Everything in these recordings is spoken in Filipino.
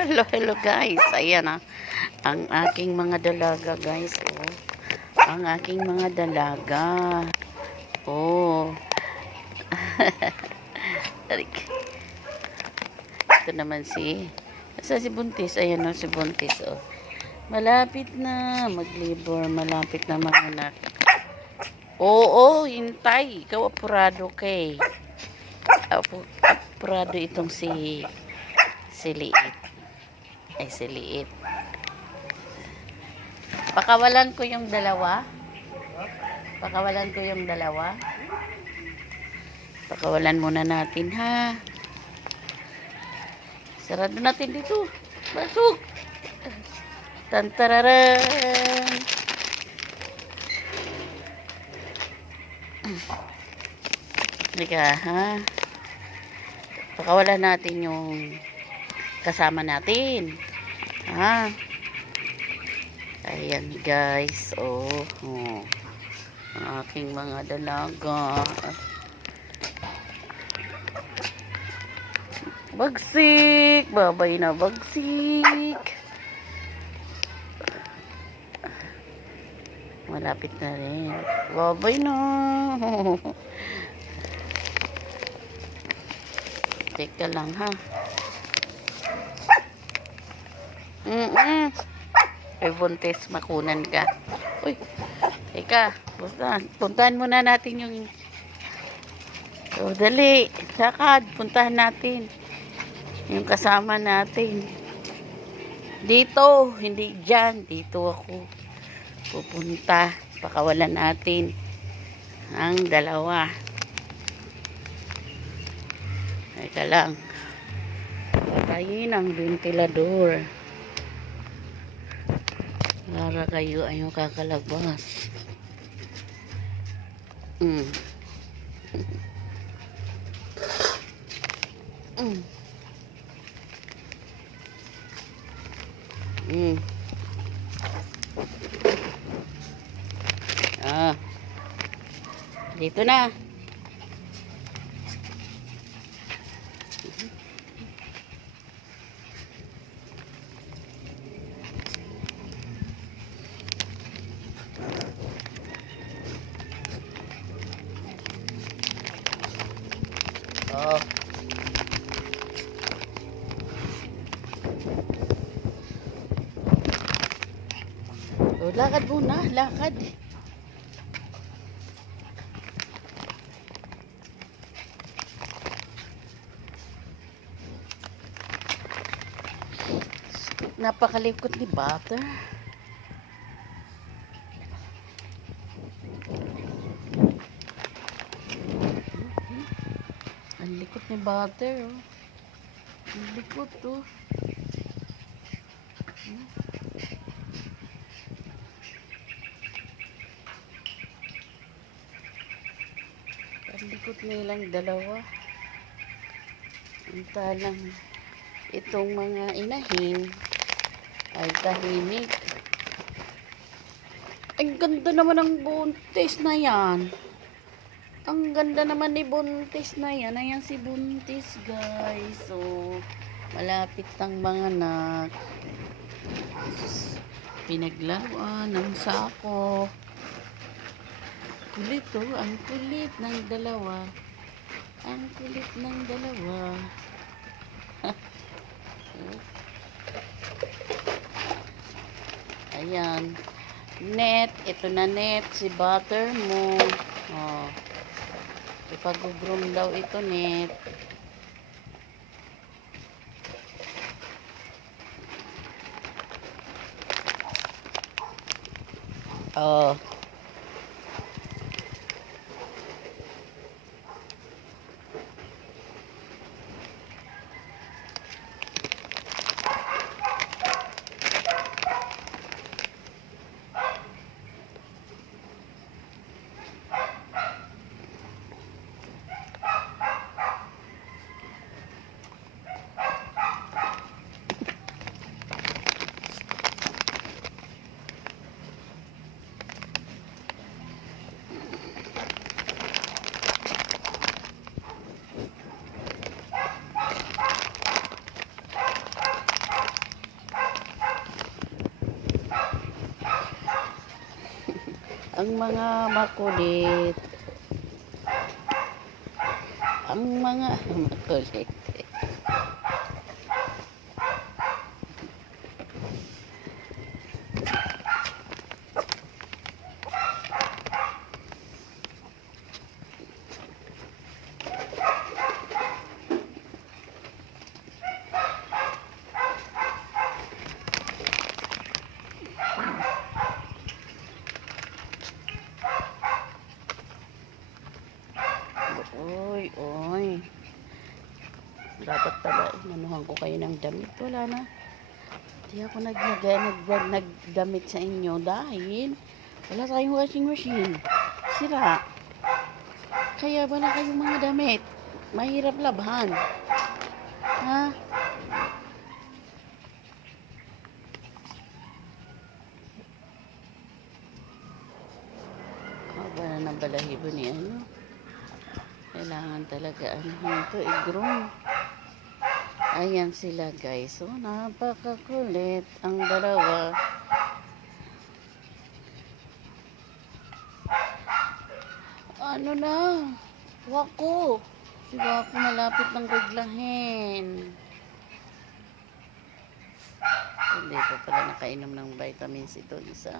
Hello, hello guys. Ayan ang aking mga dalaga guys. Oh. Ang aking mga dalaga. Oh. Ito naman si Buntis. Ayan si Buntis. Oh. Malapit na maglibor. Malapit na mga anak. Oo, hintay. Ikaw apurado kay. Apurado itong si Liit. Ay, si Liit. Pakawalan ko yung dalawa. Pakawalan muna natin, ha. Sarado natin dito. Pasok. Tantararan. Halika, ha. Pakawalan natin yung kasama natin. Ha. Ayan guys. Oh. Ang aking mga dalaga. Bagsik. Babay na bagsik. Malapit na rin. Babay na. Teka lang, ha. Ay, Buntis, makunan ka. Uy, teka. Puntahan muna natin yung... Oh, dali. Sakad. Puntahan natin. Yung kasama natin. Dito. Hindi dyan. Dito ako pupunta. Pakawalan natin ang dalawa. Teka lang. Patayin ang ventilador. Para kayo ay kakalabas. Dito na. Oh. Oh, lakad muna, lakad. Napakalikot ni Butter. Ang likot ni Butter, oh. Ang likot, oh. Ang likot nilang dalawa. Ang talang itong mga inahin ay tahimik. Ang ganda naman ng Buntis na yan. Ang ganda naman ni Buntis na yan. Ayan si Buntis, guys. So, malapit ng mga anak. Pinaglaruan ng sako. Kulit, oh. Ang kulit ng dalawa. Ang kulit ng dalawa. Ayan. Net. Ito na net. Si Butter mo. Oh. Ipag-groom daw ito, net. Oh. Ang mga makulit. Ang mga makulit. Oy, oy. Dapat pala, nanuhan ko kayo ng damit. Wala na. Hindi ako nagdamit sa inyo dahil wala tayong washing machine. Sira. Kaya wala kayong mga damit. Mahirap labhan. Ha? Haba na ng balahibo ni ano. Kailangan talaga ito i-groom. Ayan sila guys. So, napakakulit ang dalawa. Ano na? Wako. Si Wako malapit ng reglahin. Hindi ko pala nakainom ng vitamins ito isa.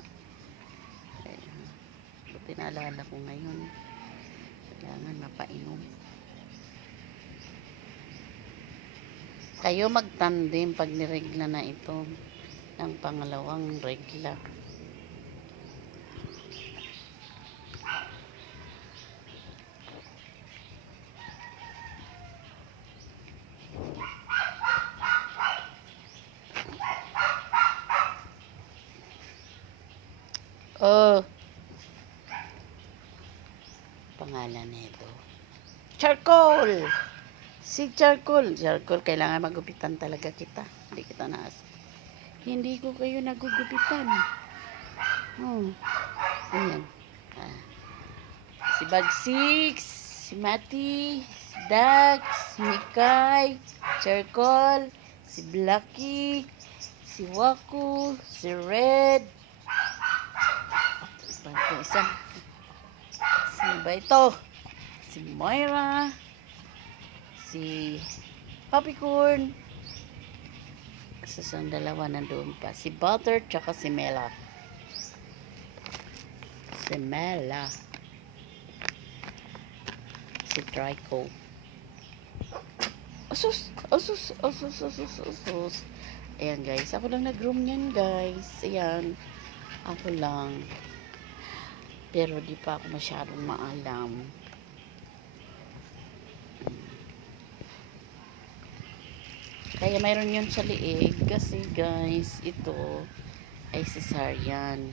Buti naalala ko ngayon. Kailangan mapainom. Kayo magtandem pag niregla na ito ng pangalawang regla. Oh. Pangalan nito. Charcoal. Si Charcoal. Charcoal, kailangan magupitan talaga kita. Hindi kita naas. Hindi ko kayo nagugupitan. Oh. Ayan. Si Bag 6, si Mati, si Dax, si Mikay, Charcoal, si Blacky, si Waku, si Red. Ito isa. Sino ba ito? Si Moira, si Popcorn. Sa dalawa nandoon pa. Si Butter, tsaka si Mela. Si Mela. Si Trico. Asus! Asus! Asus! Asus! Asus! Ayan guys. Ako lang nag-room yan guys. Ayan. Ako lang. Pero di pa ako masyadong maalam. Kaya mayroon yun sa liig. Kasi guys, ito ay cesarean.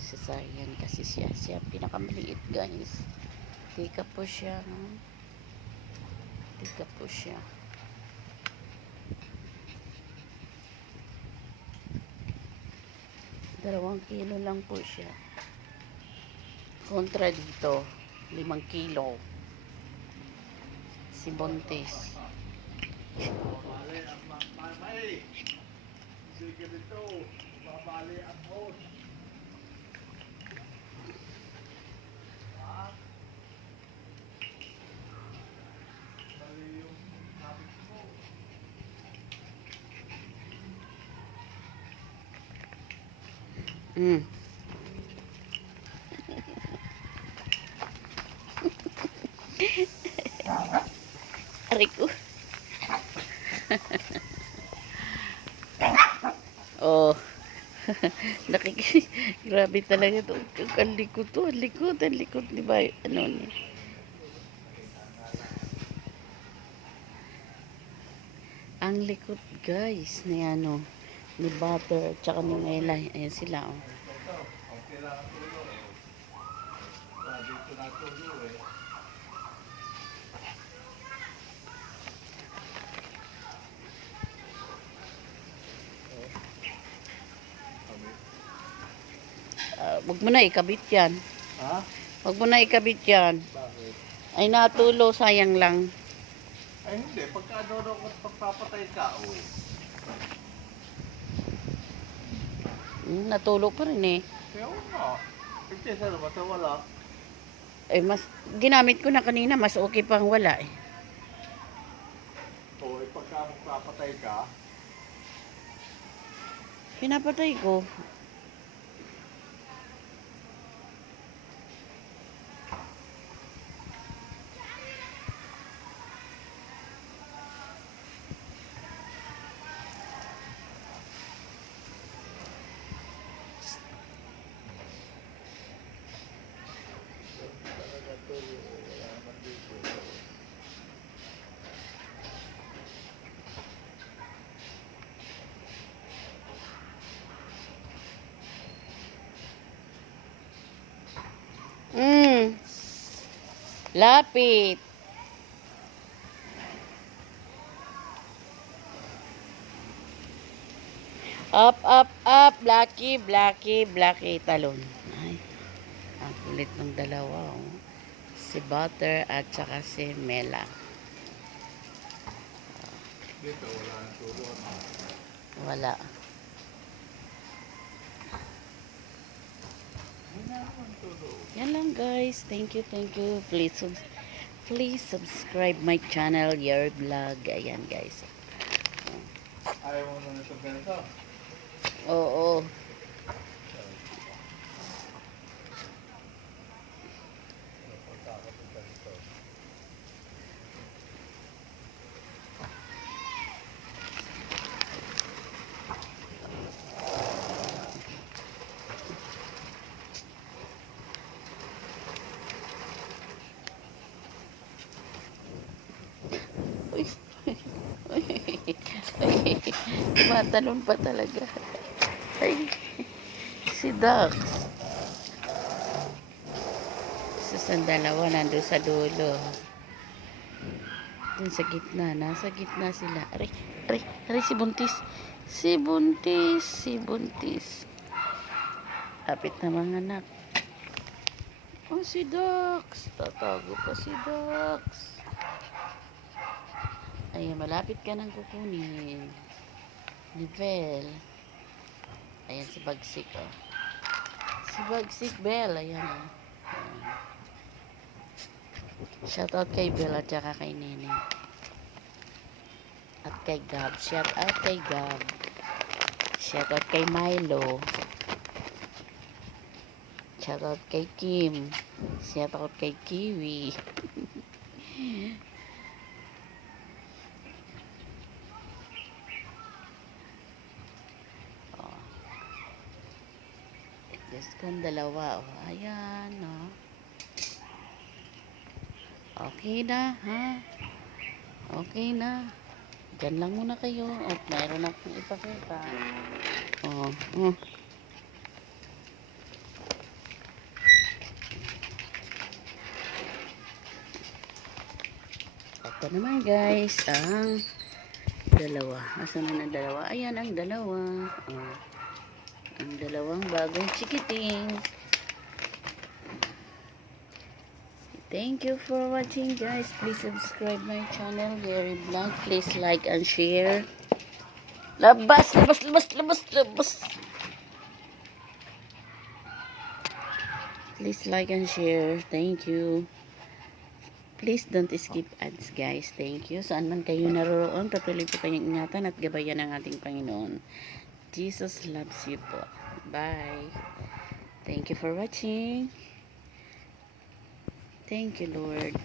Cesarean kasi siya pinakamaliit guys. Tika po siya. Tika po siya. Dalawang kilo lang po siya. Kontra dito, 5 kilo. Si Buntis. Aray ko. Oh. Grabe talaga to. Ang likod to. Ang likod. Ang likod. Diba? Ano ni? Ang likod guys. Ni ano. Ni Butter. Tsaka ni Mela. Ayan sila. Oh. Wag mo na ikabit yan. Ha? Wag mo na ikabit yan. Bakit? Ay natulo, sayang lang. Ay hindi, pagka ano pagpapatay ka, uy. Natulo pa rin eh. Kaya nga. Hindi, sana basta wala. Eh, mas, ginamit ko na kanina, mas okay pang wala eh. O, pagka magpapatay ka, Pinapatay ko. Lapit. Up, up, up. Blacky, Blacky, Blacky. Talon. Ay, ang kulit ng dalawa. Oh. Si Butter at saka si Mela. dito wala nang tulong. Wala. Yan lang guys. Thank you, thank you. Please subscribe my channel, Your Vlog. Ayan guys. Ayaw mo na sa ganito. Oo. Uy. Matalon pa talaga. Ay, si Dax. Sa dalawa nandun sa dulo. Dun sa gitna. Nasa gitna sila. Aray, aray, aray si Buntis. Si Buntis. Si Buntis. Kapit na mga anak. Oh, si Dax. Tatago pa si Dax. Ay, malapit ka nang kukunin. Nivel. Ayan si Bagsik, oh. Si Bagsik Bell, ayan, oh. Shoutout kay Bell at saka kay Nene. At kay Gab. Shoutout kay Gab. Shoutout kay Milo. Shoutout kay Kim. Shoutout kay Kiwi. Diyos kong dalawa. Oh. Ayan, oh. Okay na, ha? Okay na. Diyan lang muna kayo. At mayroon akong ipakita. Oh, oh. Ito naman guys, ang dalawa. Asan na ang dalawa? Ayan ang dalawa. Oh. Ang dalawang bagong chikiting. Thank you for watching guys. Please subscribe my channel, Gary Vlog. Please like and share. Labas, labas, labas, labas, labas. Please like and share. Thank you. Please don't skip ads guys. Thank you. Saan man kayo naroroon, patuloy po kayong ingatan at gabayan ng ating Panginoon. Jesus loves you po. Bye. Thank you for watching. Thank you, Lord.